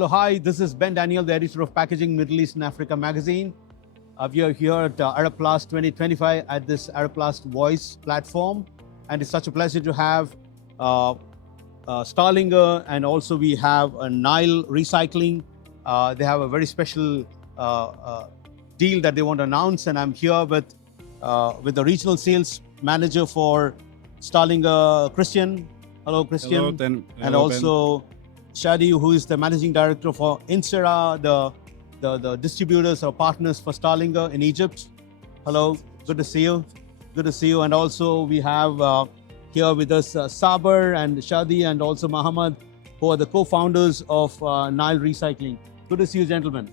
Hello, hi, this is Ben Daniel, the editor of Packaging Middle East and Africa magazine. We are here at ArabPlast 2025 at this ArabPlast Voice platform. And it's such a pleasure to have Starlinger, and also we have Nile Recycling. They have a very special deal that they want to announce, and I'm here with the regional sales manager for Starlinger, Christian. Hello, Christian. Hello, Ben. And Hello, also Shadi, who is the managing director for INSERA, the distributors or partners for Starlinger in Egypt. Hello, good to see you. Good to see you. And also we have here with us Saber and Shadi and also Mohamed, who are the co-founders of Nile Recycling. Good to see you, gentlemen.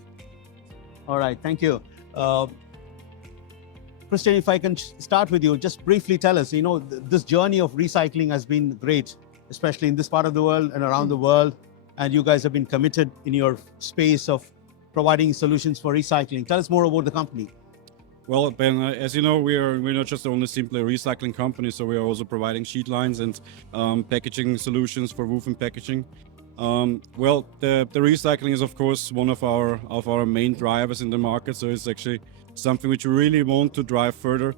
All right, thank you. Christian, if I can start with you, just briefly tell us, this journey of recycling has been great, especially in this part of the world and around the world. And you guys have been committed in your space of providing solutions for recycling. Tell us more about the company. Well, Ben, as you know, we're not just only simply a recycling company, so we are also providing sheet lines and packaging solutions for woven packaging. Well, the recycling is of course one of our main drivers in the market, so it's actually something which we really want to drive further.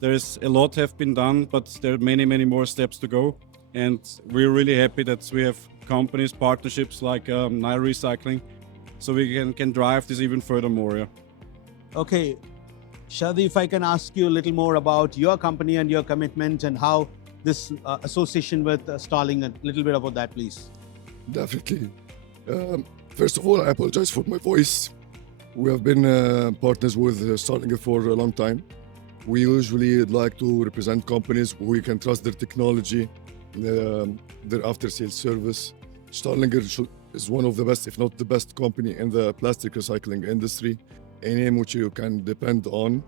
There's a lot have been done, but there are many more steps to go, and we're really happy that we have companies, partnerships like Nile Recycling, so we can drive this even furthermore. Yeah. Okay, Shadi, if I can ask you a little more about your company and your commitment and how this association with Starlinger, a little bit about that, please. Definitely. First of all, I apologize for my voice. We have been partners with Starlinger for a long time. We usually like to represent companies who we can trust their technology, their after-sales service. Starlinger is one of the best, if not the best company in the plastic recycling industry, a name which you can depend on,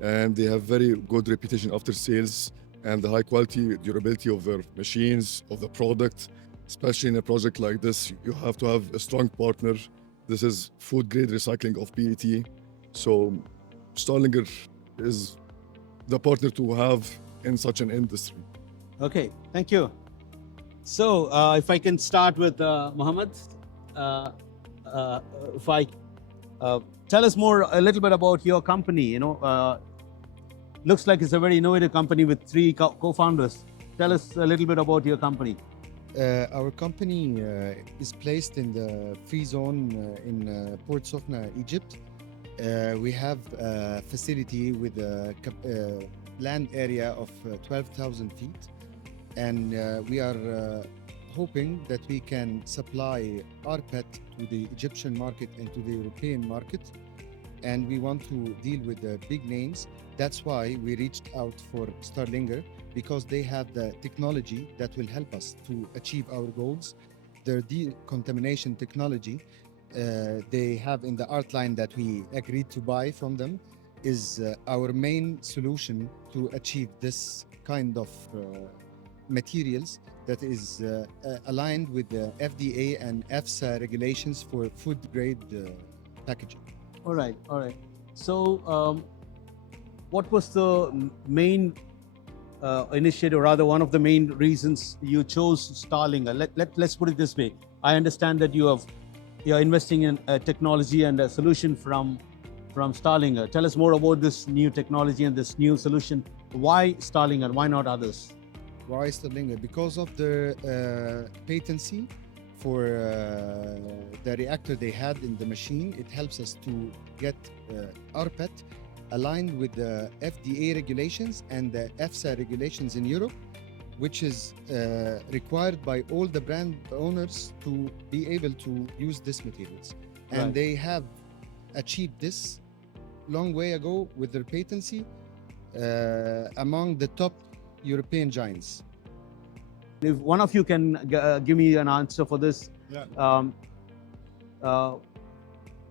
and they have very good reputation after sales and the high quality, durability of their machines, of the product. Especially in a project like this, you have to have a strong partner. This is food grade recycling of PET. So Starlinger is the partner to have in such an industry. Okay, thank you. So if I can start with Mohamed, if I tell us more a little bit about your company. Looks like it's a very innovative company with 3 co-founders. Tell us a little bit about your company. Our company is placed in the free zone in Port Sofna, Egypt. We have a facility with a land area of 12,000 feet, and we are hoping that we can supply rPET to the Egyptian market and to the European market, and we want to deal with the big names. That's why we reached out for Starlinger, because they have the technology that will help us to achieve our goals. Their decontamination technology they have in the art line that we agreed to buy from them is our main solution to achieve this kind of materials that is aligned with the FDA and EFSA regulations for food grade packaging. All right. So what was the main initiative, or rather one of the main reasons you chose Starlinger? Let's put it this way. I understand that you're investing in a technology and a solution from Starlinger. Tell us more about this new technology and this new solution. Why Starlinger? Why not others? Why Starlinger? Because of the patency for the reactor they had in the machine. It helps us to get rPET aligned with the FDA regulations and the EFSA regulations in Europe, which is required by all the brand owners to be able to use these materials. And Right. they have achieved this long way ago with their patency among the top European giants. If one of you can give me an answer for this. Yeah.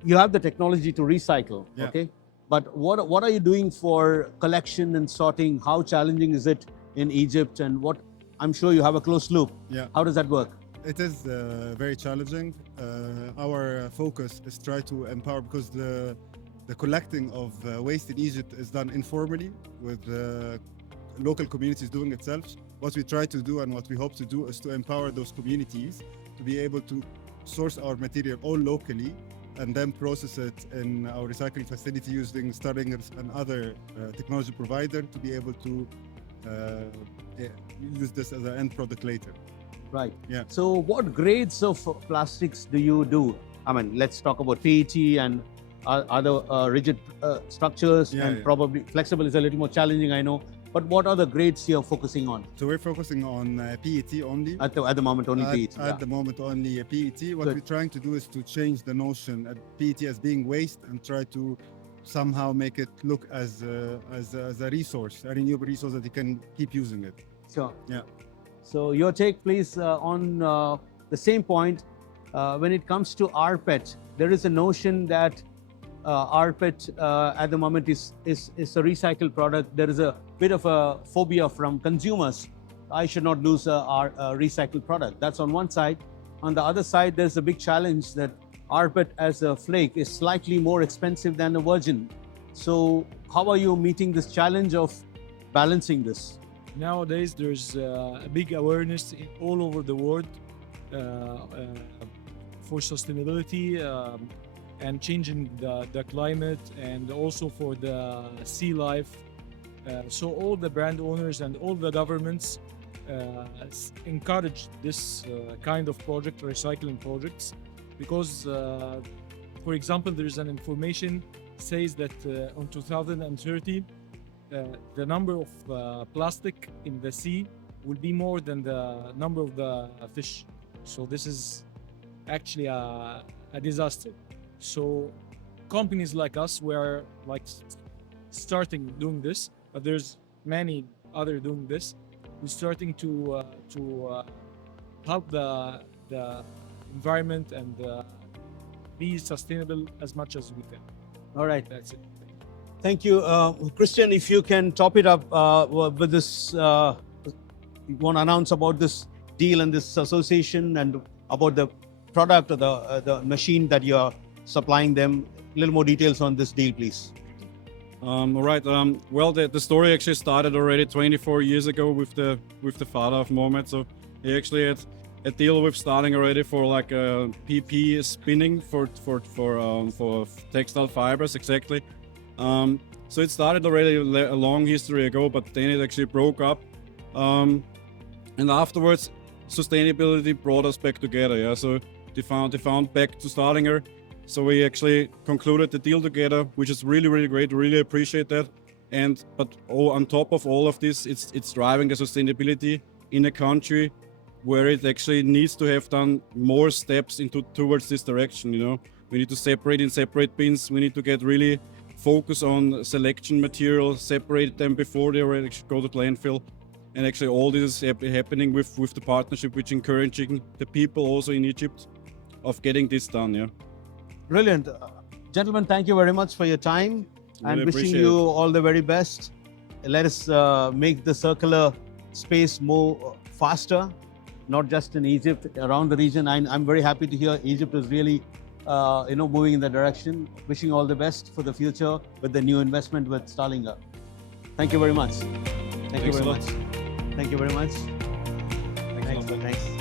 You have the technology to recycle, Yeah. okay? But what are you doing for collection and sorting? How challenging is it in Egypt? And what, I'm sure you have a closed loop. Yeah, How does that work? it is very challenging. Our focus is try to empower, because the collecting of waste in Egypt is done informally with local communities doing itself. What we try to do and what we hope to do is to empower those communities to be able to source our material all locally and then process it in our recycling facility using Starlinger and other technology provider to be able to use this as an end product later. Right. Yeah. So what grades of plastics do you do? I mean, let's talk about PET and other rigid structures, Yeah, and yeah. probably flexible is a little more challenging, I know. But what are the grades you're focusing on? So we're focusing on PET only. At the moment, only PET. At the moment, only PET. What Good. we're trying to do is to change the notion of PET as being waste and try to somehow make it look as a resource, a renewable resource that you can keep using it. Sure. Yeah. So your take, please, on the same point. When it comes to rPET, there is a notion that rPET at the moment is a recycled product. There is a bit of a phobia from consumers. I should not lose our recycled product. That's on one side. On the other side, there's a big challenge that rPET as a flake is slightly more expensive than a virgin. So how are you meeting this challenge of balancing this? Nowadays, there's a big awareness all over the world for sustainability and changing the climate, and also for the sea life. So all the brand owners and all the governments encourage this kind of project, recycling projects, because, for example, there is an information says that on 2030, the number of plastic in the sea will be more than the number of the fish. So this is actually a disaster. So companies like us, we are like starting doing this, but there's many other doing this. We're starting to help the environment and be sustainable as much as we can. All right. That's it. Thank you. Christian, if you can top it up with this, you want to announce about this deal and this association and about the product or the machine that you're supplying them. A little more details on this deal, please. All right. Well, the story actually started already 24 years ago with the father of Mohamed. So he actually had a deal with Starlinger already for like PP spinning for textile fibers, exactly. So it started already a long history ago, but then it actually broke up. And afterwards, sustainability brought us back together. Yeah. So they found back to Starlinger. So we actually concluded the deal together, which is really, really great. Really appreciate that. But on top of all of this, it's driving the sustainability in a country where it actually needs to have done more steps towards this direction. You know, we need to separate in separate bins. We need to get really focus on selection material, separate them before they already go to landfill. And actually all this is happening with the partnership, which encouraging the people also in Egypt of getting this done. Yeah. Brilliant. Gentlemen, thank you very much for your time. Really and wishing appreciate you it. all the very best. Let us make the circular space more faster, not just in Egypt, around the region. I'm very happy to hear Egypt is really moving in that direction. Wishing all the best for the future with the new investment with Starlinger. Thank you very much. Thank you Thanks a very lot. much. Thank you very much. Thanks a lot. Thanks.